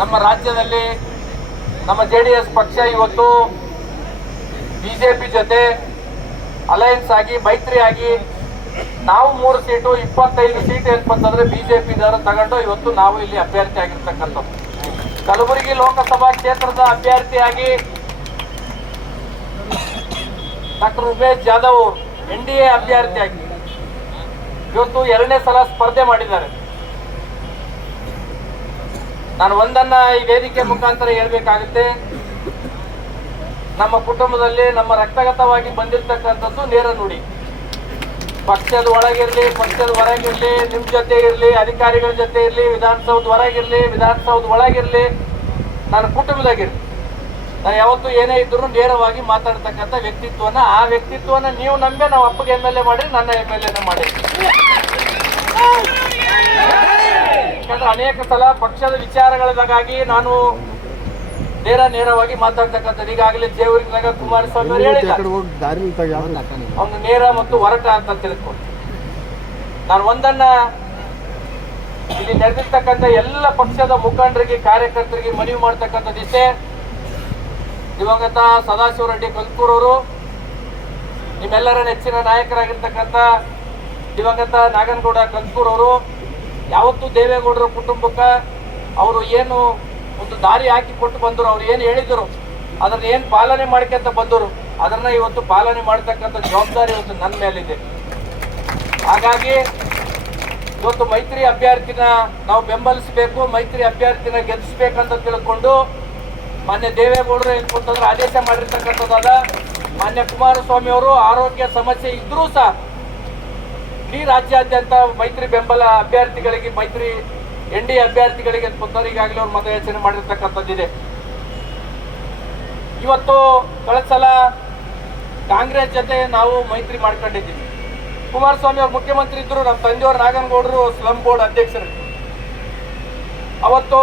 ನಮ್ಮ ರಾಜ್ಯದಲ್ಲಿ ನಮ್ಮ ಜೆ ಡಿ ಎಸ್ ಪಕ್ಷ ಇವತ್ತು ಬಿಜೆಪಿ ಜೊತೆ ಅಲಯನ್ಸ್ ಆಗಿ ಮೈತ್ರಿ ಆಗಿ ನಾವು ಮೂರು ಸೀಟು, ಇಪ್ಪತ್ತೈದು ಸೀಟ್ ಏನ್ಪಂತಂದ್ರೆ ಬಿಜೆಪಿ ದವರು ತಗೊಂಡು ಇವತ್ತು ನಾವು ಇಲ್ಲಿ ಅಭ್ಯರ್ಥಿ ಆಗಿರ್ತಕ್ಕಂಥದ್ದು. ಕಲಬುರಗಿ ಲೋಕಸಭಾ ಕ್ಷೇತ್ರದ ಅಭ್ಯರ್ಥಿಯಾಗಿ doctor Umesh Jadhav N D A ಅಭ್ಯರ್ಥಿಯಾಗಿ. ಇವತ್ತು ಎರಡನೇ ಸಲ ಸ್ಪರ್ಧೆ ಮಾಡಿದ್ದಾರೆ. ನಾನು ಒಂದನ್ನ ಈ ವೇದಿಕೆ ಮುಖಾಂತರ ಹೇಳ್ಬೇಕಾಗುತ್ತೆ. ನಮ್ಮ ಕುಟುಂಬದಲ್ಲಿ ನಮ್ಮ ರಕ್ತಗತವಾಗಿ ಬಂದಿರತಕ್ಕಂಥದ್ದು ನೇರ ನುಡಿ. ಪಕ್ಷದ ಒಳಗಿರಲಿ, ಪಕ್ಷದ ಹೊರಗಿರಲಿ ನಿಮ್ಮ ಜೊತೆ ಇರ್ಲಿ, ಅಧಿಕಾರಿಗಳ ಜೊತೆ ಇರ್ಲಿ ವಿಧಾನಸೌಧ ಹೊರಗಿರಲಿ ವಿಧಾನಸೌಧ ಒಳಗಿರಲಿ ನನ್ನ ಕುಟುಂಬದಾಗಿರ್ಲಿ. ನಾನು ಯಾವತ್ತು ಏನೇ ಇದ್ರು ನೇರವಾಗಿ ಮಾತಾಡ್ತಕ್ಕಂಥ ವ್ಯಕ್ತಿತ್ವನ, ಆ ವ್ಯಕ್ತಿತ್ವನ ನೀವು ನಂಬೆ ನಾವು ಅಪ್ಪಗೆ ಎಂ ಎಲ್ ಎ ಮಾಡಿ ನನ್ನ ಎಂ ಎಲ್ ಎನ ಮಾಡಿ ಯಾಕಂದ್ರೆ ಅನೇಕ ಸಲ ಪಕ್ಷದ ವಿಚಾರಗಳಿಗಾಗಿ ನಾನು ನೇರ ನೇರವಾಗಿ ಮಾತಾಡ್ತಕ್ಕಂಥದ್ದು. ಈಗಾಗಲೇ ಜೇವರಿನಾಗ ಕುಮಾರಸ್ವಾಮಿ ಅವರು ಹೇಳಿದ್ದಾರೆ. ಅವನು ನೇರ ಮತ್ತು ಹೊರಟ ಅಂತ ತಿಳ್ಕೊಂಡು. ನಾನು ಒಂದನ್ನ ಇಲ್ಲಿ ನಡೆದಿರ್ತಕ್ಕಂಥ ಎಲ್ಲ ಪಕ್ಷದ ಮುಖಂಡರಿಗೆ ಕಾರ್ಯಕರ್ತರಿಗೆ ಮನವಿ ಮಾಡ್ತಕ್ಕಂಥದ್ದು ಇಷ್ಟೇ ದಿವಂಗತ ಸದಾಶಿವ ರೆಡ್ಡಿ ಕಲ್ಕೂರವರು ನಿಮ್ಮೆಲ್ಲರ ನೆಚ್ಚಿನ ನಾಯಕರಾಗಿರ್ತಕ್ಕಂಥ ದಿವಂಗತ ನಾಗನಗೌಡ ಕಲ್ಕೂರವರು ಯಾವತ್ತೂ ದೇವೇಗೌಡರ ಕುಟುಂಬಕ್ಕೆ ಅವರು ಏನು ಒಂದು ದಾರಿ ಹಾಕಿ ಕೊಟ್ಟು ಬಂದರು, ಅವ್ರು ಏನು ಹೇಳಿದರು, ಅದನ್ನು ಏನು ಪಾಲನೆ ಮಾಡ್ಕೊಂತ ಬಂದರು, ಅದನ್ನ ಇವತ್ತು ಪಾಲನೆ ಮಾಡ್ತಕ್ಕಂಥ ಜವಾಬ್ದಾರಿ ಇವತ್ತು ನನ್ನ ಮೇಲಿದೆ. ಹಾಗಾಗಿ ಇವತ್ತು ಮೈತ್ರಿ ಅಭ್ಯರ್ಥಿನ ನಾವು ಬೆಂಬಲಿಸಬೇಕು, ಮೈತ್ರಿ ಅಭ್ಯರ್ಥಿನ ಗೆಲ್ಲಿಸ್ಬೇಕಂತ ತಿಳ್ಕೊಂಡು ಮಾನ್ಯ ದೇವೇಗೌಡರು ಏನ್ಕೊಂತಂದ್ರೆ ಆದೇಶ ಮಾಡಿರ್ತಕ್ಕಂಥದ್ದಲ್ಲ, ಮಾನ್ಯ ಕುಮಾರಸ್ವಾಮಿ ಅವರು ಆರೋಗ್ಯ ಸಮಸ್ಯೆ ಇದ್ರೂ ಸಹ ಇಡೀ ರಾಜ್ಯಾದ್ಯಂತ ಮೈತ್ರಿ ಬೆಂಬಲ ಅಭ್ಯರ್ಥಿಗಳಿಗೆ, ಮೈತ್ರಿ ಎನ್ ಡಿ ಅಭ್ಯರ್ಥಿಗಳಿಗೆ ಅಂತಂದ್ರೆ ಈಗಾಗಲೇ ಅವ್ರು ಮತಯಾಚನೆ ಮಾಡಿರ್ತಕ್ಕಂಥದ್ದಿದೆ. ಇವತ್ತು ಕಳೆದ ಸಲ ಕಾಂಗ್ರೆಸ್ ಜೊತೆ ನಾವು ಮೈತ್ರಿ ಮಾಡ್ಕೊಂಡಿದ್ದೀವಿ. ಕುಮಾರಸ್ವಾಮಿ ಅವರು ಮುಖ್ಯಮಂತ್ರಿ ಇದ್ರು, ನಮ್ಮ ತಂದೆಯವರು ನಾಗನಗೌಡರು ಸ್ಲಂ ಬೋರ್ಡ್ ಅಧ್ಯಕ್ಷರು. ಅವತ್ತು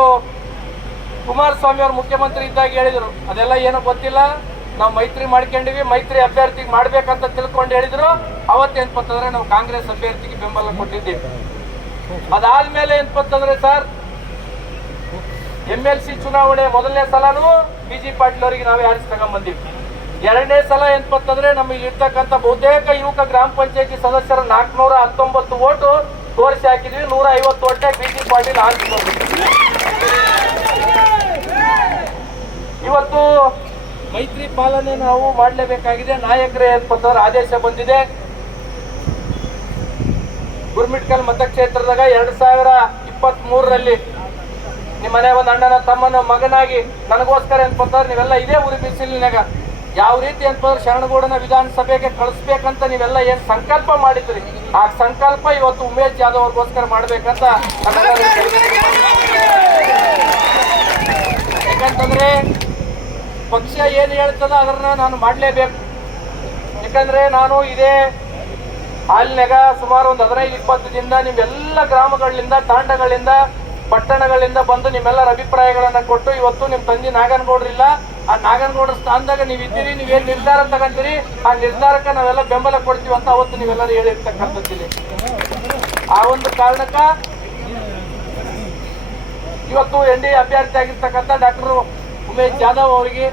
ಕುಮಾರಸ್ವಾಮಿ ಅವರು ಮುಖ್ಯಮಂತ್ರಿ ಇದ್ದಾಗ ಹೇಳಿದರು, ಅದೆಲ್ಲ ಏನೂ ಗೊತ್ತಿಲ್ಲ. ನಾವು ಮೈತ್ರಿ ಮಾಡ್ಕೊಂಡಿವಿ, ಮೈತ್ರಿ ಅಭ್ಯರ್ಥಿಗೆ ಮಾಡ್ಬೇಕಂತ ತಿಳ್ಕೊಂಡು ಹೇಳಿದ್ರು. ಅವತ್ತೇನ್ಪತ್ತಂದ್ರೆ ನಾವು ಕಾಂಗ್ರೆಸ್ ಅಭ್ಯರ್ಥಿಗೆ ಬೆಂಬಲ ಕೊಟ್ಟಿದ್ದೀವಿ. ಅದಾದ್ಮೇಲೆ ಏನಪ್ಪಂತಂದ್ರೆ ಸರ್ ಎಂ ಎಲ್ ಸಿ ಚುನಾವಣೆ ಮೊದಲನೇ ಸಲನೂ ಬಿ ಜಿ ಪಾಟೀಲ್ ಅವರಿಗೆ ನಾವೇ ಯಾರಿಸ್ ತಗೊಂಡ್ಬಂದಿವಿ ಎರಡನೇ ಸಲ ಏನಪ್ಪಂತಂದ್ರೆ ನಮಗೆ ಇರ್ತಕ್ಕಂಥ ಬಹುತೇಕ ಯುವಕ ಗ್ರಾಮ ಪಂಚಾಯತಿ ಸದಸ್ಯರ ನಾಲ್ಕುನೂರ ಹತ್ತೊಂಬತ್ತು ಓಟು ತೋರಿಸಿ ಹಾಕಿದ್ವಿ. ನೂರ ಐವತ್ತು ಬಿ ಜಿ ಪಾಟೀಲ್ ಆರಿಸ್ಕೊಂಡು ಇವತ್ತು ಮೈತ್ರಿ ಪಾಲನೆ ನಾವು ಮಾಡಲೇಬೇಕಾಗಿದೆ. ನಾಯಕರೇ ಏನಪ್ಪಂತಂದ್ರೆ ಆದೇಶ ಬಂದಿದೆ. ಗುರ್ಮಿಟ್ಕಲ್ ಮತಕ್ಷೇತ್ರದಾಗ ಎರಡು ಸಾವಿರ ಇಪ್ಪತ್ತ್ ಮೂರರಲ್ಲಿ ನಿಮ್ಮ ಮನೆ ಒಂದು ಅಣ್ಣನ ತಮ್ಮನ ಮಗನಾಗಿ ನನಗೋಸ್ಕರ ಅಂತಂದ್ರೆ ನೀವೆಲ್ಲ ಇದೇ ಉರಿ ಬಿಸಿಲಿನಾಗ. ಯಾವ ರೀತಿ ಅಂತಂದ್ರೆ ಶರಣಗೌಡನ ವಿಧಾನಸಭೆಗೆ ಕಳಿಸ್ಬೇಕಂತ ನೀವೆಲ್ಲ ಏನ್ ಸಂಕಲ್ಪ ಮಾಡಿದ್ರಿ? ಆ ಸಂಕಲ್ಪ ಇವತ್ತು ಉಮೇಶ್ ಜಾಧವ್ ಅವ್ರಿಗೋಸ್ಕರ ಮಾಡ್ಬೇಕಂತ ಯಾಕಂತಂದ್ರೆ ಪಕ್ಷ ಏನು ಹೇಳ್ತದ ಅದನ್ನ ನಾನು ಮಾಡಲೇಬೇಕು. ಯಾಕಂದ್ರೆ ನಾನು ಇದೇ ಹಾಲಿನಾಗ ಸುಮಾರು ಒಂದು ಹದಿನೈದು, ಇಪ್ಪತ್ತು ದಿನ ನಿಮ್ಮೆಲ್ಲ ಗ್ರಾಮಗಳಿಂದ, ತಾಂಡಗಳಿಂದ, ಪಟ್ಟಣಗಳಿಂದ ಬಂದು ನಿಮ್ಮೆಲ್ಲರ ಅಭಿಪ್ರಾಯಗಳನ್ನ ಕೊಟ್ಟು ಇವತ್ತು ನಿಮ್ಮ ತಂದೆ ನಾಗನಗೌಡ್ರಿಲ್ಲ ಆ ನಾಗನಗೌಡ್ರ ಸ್ಥಾನದಾಗ ನೀವು ಇದ್ದೀರಿ ನೀವೇನು ನಿರ್ಧಾರ ತಗೊಂತೀರಿ, ಆ ನಿರ್ಧಾರಕ್ಕೆ ನಾವೆಲ್ಲ ಬೆಂಬಲ ಕೊಡ್ತೀವಿ ಅಂತ ಅವತ್ತು ನೀವೆಲ್ಲರೂ ಹೇಳಿರ್ತಕ್ಕಂಥದ್ದಿಲ್ಲ. ಆ ಒಂದು ಕಾರಣಕ್ಕ ಇವತ್ತು ಎನ್ ಡಿ ಅಭ್ಯರ್ಥಿ ಆಗಿರ್ತಕ್ಕಂಥ ಡಾಕ್ಟರ್ ಉಮೇಶ್ ಜಾಧವ್ ಅವರಿಗೆ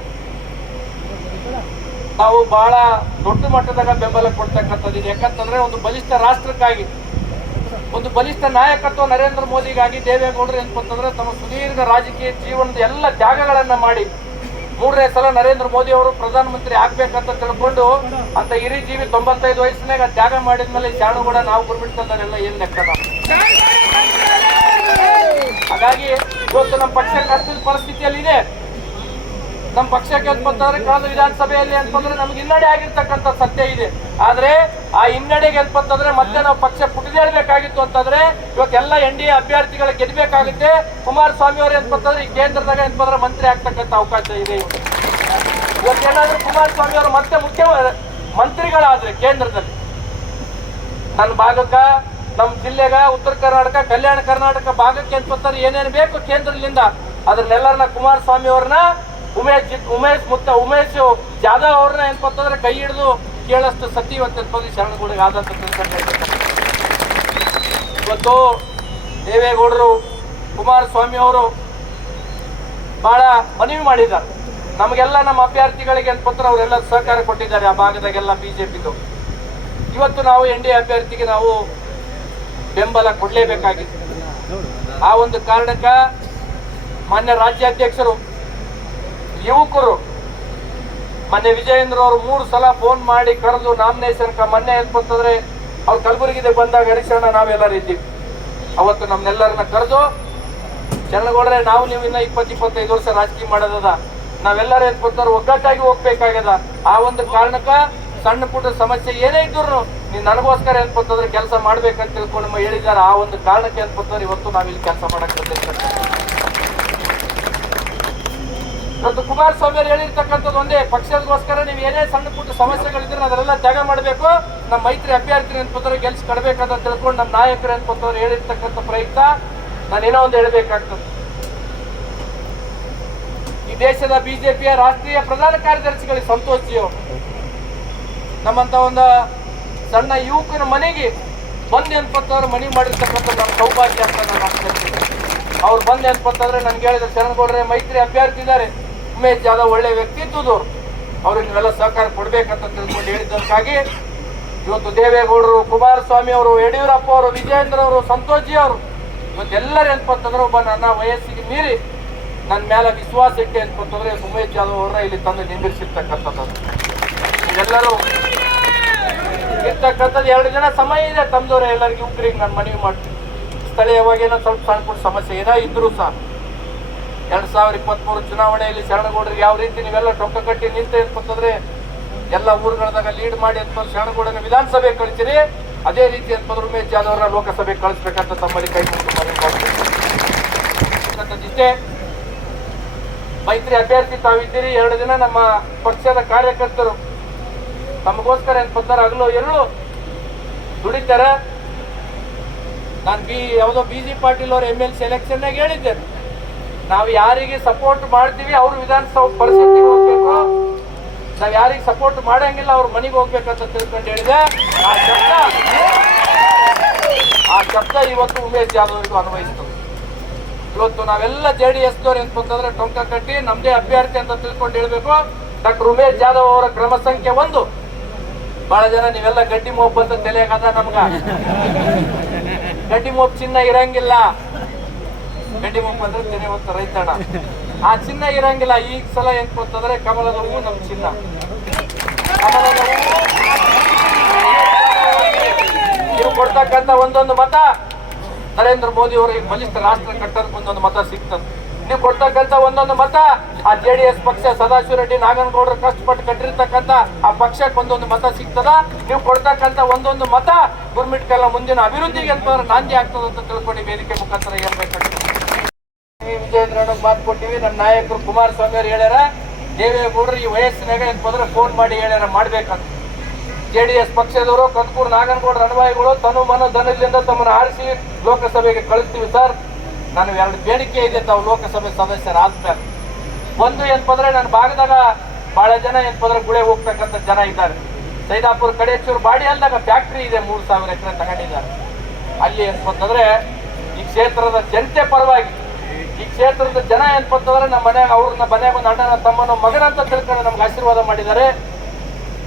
ನಾವು ಬಹಳ ದೊಡ್ಡ ಮಟ್ಟದಾಗ ಬೆಂಬಲ ಕೊಡ್ತಕ್ಕಂಥದ್ದು ಯಾಕಂತಂದ್ರೆ ಒಂದು ಬಲಿಷ್ಠ ರಾಷ್ಟ್ರಕ್ಕಾಗಿ, ಒಂದು ಬಲಿಷ್ಠ ನಾಯಕತ್ವ ನರೇಂದ್ರ ಮೋದಿಗಾಗಿ ದೇವೇಗೌಡರು ಅಂತಂದ್ರೆ ತಮ್ಮ ಸುದೀರ್ಘ ರಾಜಕೀಯ ಜೀವನದ ಎಲ್ಲ ತ್ಯಾಗಗಳನ್ನ ಮಾಡಿ ಮೂರನೇ ಸಲ ನರೇಂದ್ರ ಮೋದಿ ಅವರು ಪ್ರಧಾನಮಂತ್ರಿ ಆಗ್ಬೇಕಂತ ತಿಳ್ಕೊಂಡು ಅಂತ ಹಿರಿ ಜೀವಿ ತೊಂಬತ್ತೈದು ವಯಸ್ಸಿನಾಗ ತ್ಯಾಗ ಮಾಡಿದ್ಮೇಲೆ ಶಾಣುಗೂಡ ನಾವು ಗುರುಬಿಡ್ತಂದರೆಲ್ಲ ಏನ್ ಲೆಕ್ಕ ಹಾಗಾಗಿ ಇವತ್ತು ನಮ್ಮ ಪಕ್ಷ ಕಷ್ಟದ ಪರಿಸ್ಥಿತಿಯಲ್ಲಿ ಇದೆ ನಮ್ಮ ಪಕ್ಷಕ್ಕೆ ಅಂತಂದ್ರೆ ಕಳೆದ ವಿಧಾನಸಭೆಯಲ್ಲಿ ಅಂತಂದ್ರೆ ನಮ್ಗೆ ಹಿನ್ನಡೆ ಆಗಿರ್ತಕ್ಕಂಥ ಸತ್ಯ ಇದೆ. ಆದ್ರೆ ಆ ಹಿನ್ನಡೆಗೆ ಅಂತಂದ್ರೆ ಮತ್ತೆ ನಾವು ಪಕ್ಷ ಪುಟಿದೇಳ್ಬೇಕಾಗಿತ್ತು ಅಂತಂದ್ರೆ ಇವತ್ತೆಲ್ಲ ಎನ್ ಡಿ ಎ ಅಭ್ಯರ್ಥಿಗಳ ಗೆದ್ಬೇಕಾಗುತ್ತೆ. ಕುಮಾರಸ್ವಾಮಿ ಅವರು ಅಂತಂದ್ರೆ ಈ ಕೇಂದ್ರದಾಗ ಅಂತಂದ್ರೆ ಮಂತ್ರಿ ಆಗ್ತಕ್ಕಂಥ ಅವಕಾಶ ಇದೆ. ಇವತ್ತು. ಇವತ್ತೇನಾದ್ರೂ ಕುಮಾರಸ್ವಾಮಿ ಅವರು ಮತ್ತೆ ಮುಖ್ಯ ಮಂತ್ರಿಗಳಾದ್ರೆ ಕೇಂದ್ರದಲ್ಲಿ. ನನ್ನ ಭಾಗಕ್ಕ ನಮ್ಮ ಜಿಲ್ಲೆಗ, ಉತ್ತರ ಕರ್ನಾಟಕ, ಕಲ್ಯಾಣ ಕರ್ನಾಟಕ ಭಾಗಕ್ಕೆ ಅಂತಂದ್ರೆ ಏನೇನು ಬೇಕು ಕೇಂದ್ರದಿಂದ, ಅದನ್ನೆಲ್ಲರನ್ನ ಕುಮಾರಸ್ವಾಮಿ ಅವ್ರನ್ನ ಉಮೇಶ್ ಉಮೇಶ್ ಮುತ್ತ ಉಮೇಶ್ ಜಾಧವ್ ಅವ್ರನ್ನ ಏನ್ಪತ್ತಂದ್ರೆ ಕೈ ಹಿಡಿದು ಕೇಳಷ್ಟು ಸತಿ ಇವತ್ತು ಅಂತಂದ್ರೆ ಶರಣಗೂಡಿಗೆ ಆದಂತ ಇವತ್ತು ದೇವೇಗೌಡರು, ಕುಮಾರಸ್ವಾಮಿ ಅವರು ಬಹಳ ಮನವಿ ಮಾಡಿದ್ದಾರೆ. ನಮಗೆಲ್ಲ ನಮ್ಮ ಅಭ್ಯರ್ಥಿಗಳಿಗೆ ಪತ್ರ ಅವರೆಲ್ಲ ಸಹಕಾರ ಕೊಟ್ಟಿದ್ದಾರೆ ಆ ಭಾಗದಾಗೆಲ್ಲ ಬಿಜೆಪಿದು. ಇವತ್ತು ನಾವು ಎನ್ ಡಿ ಅಭ್ಯರ್ಥಿಗೆ ನಾವು ಬೆಂಬಲ ಕೊಡಲೇಬೇಕಾಗಿದೆ. ಆ ಒಂದು ಕಾರಣಕ್ಕ ಮಾನ್ಯ ರಾಜ್ಯಾಧ್ಯಕ್ಷರು ಯುವಕರು. ಮೊನ್ನೆ ವಿಜಯೇಂದ್ರ ಅವರು ಮೂರು ಸಲ ಫೋನ್ ಮಾಡಿ ಕರೆದು ನಾಮಿನೇಷನ್ ಮೊನ್ನೆ ಅಂತಂದ್ರೆ ಅವ್ರು ಕಲಬುರಗಿಗೆ ಬಂದಾಗ ಹರಿಶಣ್ಣ ನಾವೆಲ್ಲರೂ ಇದ್ದೀವಿ. ಅವತ್ತು ನಮ್ನೆಲ್ಲರನ್ನ ಕರೆದು, ಚನ್ನಗೌಡ್ರೆ, ನಾವು ನೀವು ಇನ್ನ ಇಪ್ಪತ್ತು, ಇಪ್ಪತ್ತೈದು ವರ್ಷ ರಾಜಕೀಯ ಮಾಡೋದದ. ನಾವೆಲ್ಲರೂ ಏನ್ಕೊತಾರೆ ಒಗ್ಗಟ್ಟಾಗಿ ಹೋಗ್ಬೇಕಾಗ್ಯದ. ಆ ಒಂದು ಕಾರಣಕ್ಕ ಸಣ್ಣ ಪುಟ್ಟ ಸಮಸ್ಯೆ ಏನೇ ಇದ್ರು ನೀನ್ ನನಗೋಸ್ಕರ ಏನ್ಪತ್ತಂದ್ರೆ ಕೆಲಸ ಮಾಡ್ಬೇಕಂತ ತಿಳ್ಕೊಂಡು ಹೇಳಿದಾರೆ ಆ ಒಂದು ಕಾರಣಕ್ಕೆ ಏನ್ಕೊತಾರೆ ಇವತ್ತು ನಾವಿಲ್ಲಿ ಕೆಲಸ ಮಾಡಕ್ಕೆ ಇವತ್ತು ಕುಮಾರಸ್ವಾಮಿ ಅವರು ಹೇಳಿರ್ತಕ್ಕಂಥದ್ದು ಒಂದೇ, ಪಕ್ಷದಗೋಸ್ಕರ ನೀವು ಏನೇ ಸಣ್ಣ ಪುಟ್ಟ ಸಮಸ್ಯೆಗಳಿದ್ರೆ ಅದನ್ನೆಲ್ಲ ತ್ಯಾಗ ಮಾಡಬೇಕು. ನಮ್ಮ ಮೈತ್ರಿ ಅಭ್ಯರ್ಥಿ ಅನ್ಕೋತಾರೆ ಗೆಲ್ಸಿ ಕಡಬೇಕಂತ ತಿಳ್ಕೊಂಡು ನಮ್ಮ ನಾಯಕರು ಅನ್ಕೋತವ್ರು ಹೇಳಿರ್ತಕ್ಕಂಥ ಪ್ರಯುಕ್ತ ನಾನೇನೋ ಒಂದು ಹೇಳಬೇಕಾಗ್ತದೆ. ಈ ದೇಶದ ಬಿಜೆಪಿಯ ರಾಷ್ಟ್ರೀಯ ಪ್ರಧಾನ ಕಾರ್ಯದರ್ಶಿಗಳಿಗೆ ಸಂತೋಷ್ ನಮ್ಮಂತ ಒಂದು ಸಣ್ಣ ಯುವಕನ ಮನೆಗೆ ಬಂದು ಅನ್ಪತ್ತವ್ರು ಮನೆ ಮಾಡಿರ್ತಕ್ಕಂಥ ನಮ್ಮ ಸೌಭಾಗ್ಯ ಅಂತ ನಾನು ಅವ್ರು ಬಂದು ಅನ್ಪತ್ತಂದ್ರೆ ನನ್ಗೆ ಹೇಳಿದ್ರೆ ಶರಣಗೌಡ್ರೆ ಮೈತ್ರಿ ಅಭ್ಯರ್ಥಿ ಇದ್ದಾರೆ ಉಮೇಶ್ ಜಾಧವ್ ಒಳ್ಳೆ ವ್ಯಕ್ತಿತ್ವದವ್ರು ಅವ್ರಿಗೆ ನೀವೆಲ್ಲ ಸಹಕಾರ ಕೊಡ್ಬೇಕಂತ ತಿಳ್ಕೊಂಡು ಹೇಳಿದ್ದಕ್ಕಾಗಿ ಇವತ್ತು ದೇವೇಗೌಡರು, ಕುಮಾರಸ್ವಾಮಿ ಅವರು, ಯಡಿಯೂರಪ್ಪ ಅವರು, ವಿಜಯೇಂದ್ರ ಅವರು, ಸಂತೋಷ್ ಜಿ ಅವರು ಇವತ್ತೆಲ್ಲರೂ ಏನ್ಪಂತಂದ್ರೆ ಒಬ್ಬ ನನ್ನ ವಯಸ್ಸಿಗೆ ಮೀರಿ ನನ್ನ ಮೇಲೆ ವಿಶ್ವಾಸ ಇಟ್ಟೆ ಅನ್ಕೊಂತಂದ್ರೆ ಉಮೇಶ್ ಜಾಧವ್ ಅವರ ಇಲ್ಲಿ ತಂದು ನಿಂದಿರಿಸಿರ್ತಕ್ಕಂಥದ್ದು. ಎಲ್ಲರೂ ಇರ್ತಕ್ಕಂಥದ್ದು ಎರಡು ಜನ ಸಮಯ ಇದೆ ತಮ್ಮದವ್ರೆ ಎಲ್ಲರಿಗೂ ಉಗ್ರಿಗೆ ನಾನು ಮನವಿ ಮಾಡ್ತೀನಿ. ಸ್ಥಳೀಯವಾಗಿ ಏನೋ ಸ್ವಲ್ಪ ಸಣ್ಣ ಸಮಸ್ಯೆ ಏನೋ ಇದ್ರು ಸಹ. ಎರಡ್ ಸಾವಿರ ಇಪ್ಪತ್ಮೂರು ಚುನಾವಣೆಯಲ್ಲಿ ಶರಣಗೌಡರಿಗೆ ಯಾವ ರೀತಿ ನೀವೆಲ್ಲ ಟೊಕ್ಕ ಕಟ್ಟಿ ನಿಂತೆ ಅಂತಂದ್ರೆ ಎಲ್ಲ ಊರುಗಳದಾಗ ಲೀಡ್ ಮಾಡಿ ಅಂತ ಶರಣಗೌಡನ ವಿಧಾನಸಭೆ ಕಳಿಸಿರಿ. ಅದೇ ರೀತಿ ಅಂತಂದ್ರೆ ಉಮೇಶ್ ಅವರ ಲೋಕಸಭೆ ಕಳಿಸ್ಬೇಕಂತ ತಮ್ಮಲ್ಲಿ ಕೈ ಮೈತ್ರಿ ಅಭ್ಯರ್ಥಿ ತಾವಿದ್ದೀರಿ. ಎರಡು ದಿನ ನಮ್ಮ ಪಕ್ಷದ ಕಾರ್ಯಕರ್ತರು ತಮಗೋಸ್ಕರ ಏನ್ ಬಂದಾರ ಹಗಲು ಎರಡು ದುಡಿತಾರೆ. ನಾನು ಬಿ ಯಾವುದೋ ಬಿ ಜಿ ಪಾಟೀಲ್ ಅವ್ರ ಎಂ ಎಲ್ ಸಿ ಎಲೆಕ್ಷನ್ನಾಗ ಹೇಳಿದ್ದೆ ನಾವು ಯಾರಿಗೆ ಸಪೋರ್ಟ್ ಮಾಡ್ತೀವಿ, ಅವ್ರು ವಿಧಾನಸೌಧ ಪರಿಸ್ಥಿತಿ ಹೋಗ್ಬೇಕು. ನಾವು ಯಾರಿಗೆ ಸಪೋರ್ಟ್ ಮಾಡಂಗಿಲ್ಲ, ಅವ್ರ ಮನೆಗೆ ಹೋಗ್ಬೇಕಂತ ತಿಳ್ಕೊಂಡು ಹೇಳಿದೆ. ಆ ಶಬ್ದ ಆ ಶಬ್ದ ಇವತ್ತು ಉಮೇಶ್ ಜಾಧವ್ರಿಗೂ ಅನ್ವಯಿಸ್ತದೆ ಇವತ್ತು ನಾವೆಲ್ಲ ಜೆ ಡಿ ಎಸ್ ದವ್ರು ಬಂತಂದ್ರೆ ಟೊಂಕ ಕಟ್ಟಿ ನಮ್ದೇ ಅಭ್ಯರ್ಥಿ ಅಂತ ತಿಳ್ಕೊಂಡು ಹೇಳ್ಬೇಕು. ಡಾಕ್ಟರ್ ಉಮೇಶ್ ಜಾಧವ್ ಅವರ ಕ್ರಮ ಸಂಖ್ಯೆ ಒಂದು. ಬಹಳ ಜನ ನೀವೆಲ್ಲ ಗಡ್ಡಿ ಮೋಪ್ ಅಂತ ತಲೆಯಾಗದ ನಮ್ಗ. ಗಡ್ಡಿ ಮೋಪ್ ಚಿನ್ನ ಇರಂಗಿಲ್ಲ. ಗಡ್ಡಿ ಮೋಪ್ ಅಂದ್ರೆ ತೆನೆ ಹೊತ್ತ ರೈತಣ್ಣ. ಆ ಚಿನ್ನ ಇರಂಗಿಲ್ಲ ಈಗ ಸಲ ಏನ್ ಗೊತ್ತಂದ್ರೆ ಕಮಲದ ಹೂವು ನಮ್ ಚಿನ್ನ. ನೀವು ಕೊಡ್ತಕ್ಕಂತ ಒಂದೊಂದು ಮತ ನರೇಂದ್ರ ಮೋದಿ ಅವರಿಗೆ ಬಲಿಷ್ಠ ರಾಷ್ಟ್ರ ಕಟ್ಟೋದಕ್ಕೆ ಒಂದೊಂದು ಮತ ಸಿಗ್ತದೆ. ನೀವು ಕೊಡ್ತಕ್ಕಂಥ ಒಂದೊಂದು ಮತ ಆ ಜೆ ಡಿ ಎಸ್ ಪಕ್ಷ, ಸದಾಶಿವ ರೆಡ್ಡಿ, ನಾಗನಗೌಡರು ಕಷ್ಟಪಟ್ಟು ಕಟ್ಟಿರ್ತಕ್ಕಂಥ ಆ ಪಕ್ಷಕ್ಕೆ ಒಂದೊಂದು ಮತ ಸಿಗ್ತದ. ನೀವು ಕೊಡ್ತಕ್ಕಂಥ ಒಂದೊಂದು ಮತ ಗುರ್ಮಿಟ್ಕೆಲ್ಲ ಮುಂದಿನ ಅಭಿವೃದ್ಧಿಗೆ ಅಂತ ನಾಂದಿ ಆಗ್ತದೆ ಅಂತ ತಿಳ್ಕೊಂಡು ವೇದಿಕೆ ಮುಖಾಂತರ ಹೇಳ್ಬೇಕಾಗ್ತದೆ ವಿಜಯೇಂದ್ರ ಮಾತು ಕೊಟ್ಟಿವಿ. ನಮ್ಮ ನಾಯಕರು ಕುಮಾರಸ್ವಾಮಿ ಅವ್ರು ಹೇಳ್ಯಾರ, ದೇವೇಗೌಡರು ಈ ವಯಸ್ಸಿನಾಗ ಅಂತಂದ್ರೆ ಫೋನ್ ಮಾಡಿ ಹೇಳ್ಯಾರ, ಮಾಡ್ಬೇಕಂತ. ಜೆ ಡಿ ಎಸ್ ಪಕ್ಷದವರು, ಕಂದಕೂರು ನಾಗನಗೌಡ ಅನುಭವಿಗಳು ತನು ಮನ ಧನದಿಂದ ತಮ್ಮನ್ನು ಆರಿಸಿ ಲೋಕಸಭೆಗೆ ಕಳಿಸ್ತೀವಿ ಸರ್. ನನಗೆ ಎರಡು ಬೇಡಿಕೆ ಇದೆ, ತಾವು ಲೋಕಸಭೆ ಸದಸ್ಯರಾದ್ಮೇಲೆ ಒಂದು ಏನಪ್ಪಂದ್ರೆ ನನ್ನ ಭಾಗದಾಗ ಬಹಳ ಜನ ಏನಪ್ಪಂದ್ರೆ ಗುಳೆ ಹೋಗ್ತಕ್ಕಂಥ ಜನ ಇದ್ದಾರೆ. ಸೈದಾಪುರ ಕಡೆಚೂರು ಬಾಡಿ ಅಲ್ದಾಗ ಫ್ಯಾಕ್ಟ್ರಿ ಇದೆ, ಮೂರು ಸಾವಿರ ಎಕರೆ ತಗೊಂಡಿದ್ದಾರೆ. ಅಲ್ಲಿ ಏನಪ್ಪಂತಂದ್ರೆ ಈ ಕ್ಷೇತ್ರದ ಜನತೆ ಪರವಾಗಿ ಈ ಕ್ಷೇತ್ರದ ಜನ ಏನ್ಪತ್ತಂದ್ರೆ ನಮ್ಮ ಮನ್ಯಾಗ ಅವ್ರನ್ನ, ಮನ್ಯಾಗ ಒಂದು ಅಣ್ಣನ, ತಮ್ಮನ ಮಗನಂತ ತಿಳ್ಕೊಂಡು ನಮ್ಗೆ ಆಶೀರ್ವಾದ ಮಾಡಿದ್ದಾರೆ.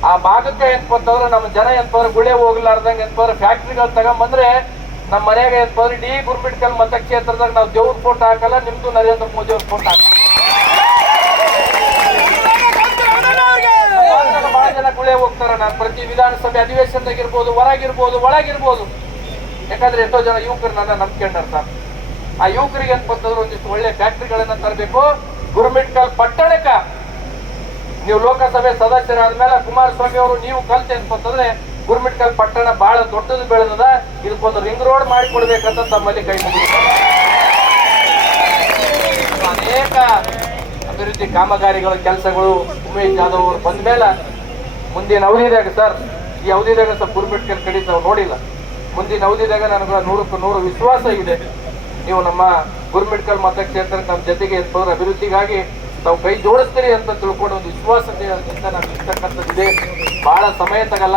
ಆ ಭಾಗಕ್ಕೆ ಏನಪ್ಪಂತಂದ್ರೆ ನಮ್ಮ ಜನ ಏನ್ಪಂದ್ರೆ ಗುಳೆ ಹೋಗ್ಲಾರ್ದಂಗೆ ಏನ್ಪಂದ್ರೆ ಫ್ಯಾಕ್ಟ್ರಿಗಳು ತಗೊಂಬಂದ್ರೆ ನಮ್ಮ ಮನೆಯಾಗ ಏನ್ಪಂದ್ರೆ ಇಡೀ ಗುರ್ಮಿಟ್ಕಲ್ ಮತಕ್ಷೇತ್ರದಾಗ ನಾವು ದೇವ್ರ ಫೋಟೋ ಹಾಕಲ್ಲ, ನಿಮ್ದು ನರೇಂದ್ರ ಮೋದಿ ಅವ್ರ ಫೋಟೋ ಹಾಕಲ್ಲ. ಬಹಳ ಜನ ಗುಳೆ ಹೋಗ್ತಾರೆ. ನಾನು ಪ್ರತಿ ವಿಧಾನಸಭೆ ಅಧಿವೇಶನದಾಗಿರ್ಬೋದು ಹೊರಗಿರ್ಬೋದು ಒಳಗಿರ್ಬೋದು ಯಾಕಂದ್ರೆ ಎಷ್ಟೋ ಜನ ಯುವಕರು ನನ್ನ ನಂಬ್ಕೊಂಡಿರ್ತಾರೆ ಆ ಯುವಕರಿಗೆ ಅಂತಂದ್ರೆ ಒಂದಿಷ್ಟು ಒಳ್ಳೆ ಫ್ಯಾಕ್ಟ್ರಿಗಳನ್ನ ತರಬೇಕು. ಗುರುಮಿಟ್ಕಲ್ ಪಟ್ಟಣಕ್ಕ ನೀವು ಲೋಕಸಭೆ ಸದಸ್ಯರಾದ್ಮೇಲೆ ಕುಮಾರಸ್ವಾಮಿ ಅವರು ನೀವು ಕಲ್ತೆ ಅಂತಂದ್ರೆ ಗುರುಮಿಟ್ಕಲ್ ಪಟ್ಟಣ ಬಹಳ ದೊಡ್ಡದು ಬೆಳೆದದ. ಇದಕ್ಕೊಂದು ರಿಂಗ್ ರೋಡ್ ಮಾಡಿಕೊಡ್ಬೇಕಂತ ತಮ್ಮಲ್ಲಿ ಕೈ ಅನೇಕ ಅಭಿವೃದ್ಧಿ ಕಾಮಗಾರಿಗಳ, ಕೆಲಸಗಳು, ಉಮೇಶ್ ಜಾಧವ್ ಅವರು ಬಂದ ಮೇಲೆ ಮುಂದಿನ ಅವಧಿದಾಗ ಸರ್, ಈ ಅವಧಿದಾಗ ಸರ್ ಗುರುಮಿಟ್ಕಲ್ ಕಡೆ ನೋಡಿಲ್ಲ. ಮುಂದಿನ ಅವಧಿದಾಗ ನನಗೆ ನೂರಕ್ಕೂ ನೂರು ವಿಶ್ವಾಸ ಇದೆ. ನೀವು ನಮ್ಮ ಗುರುಮಿಡ್ಕಲ್ ಮತಕ್ಷೇತ್ರಕ್ಕೆ ನಮ್ಮ ಜೊತೆಗೆ ಎತ್ತೋರ ಅಭಿವೃದ್ಧಿಗಾಗಿ ತಾವು ಕೈ ಜೋಡಿಸ್ತೀರಿ ಅಂತ ತಿಳ್ಕೊಂಡು ಒಂದು ವಿಶ್ವಾಸದಿಂದ ನಾನು ಇರ್ತಕ್ಕಂಥದ್ದಿದೆ. ಬಹಳ ಸಮಯ ತಗಲ್ಲ.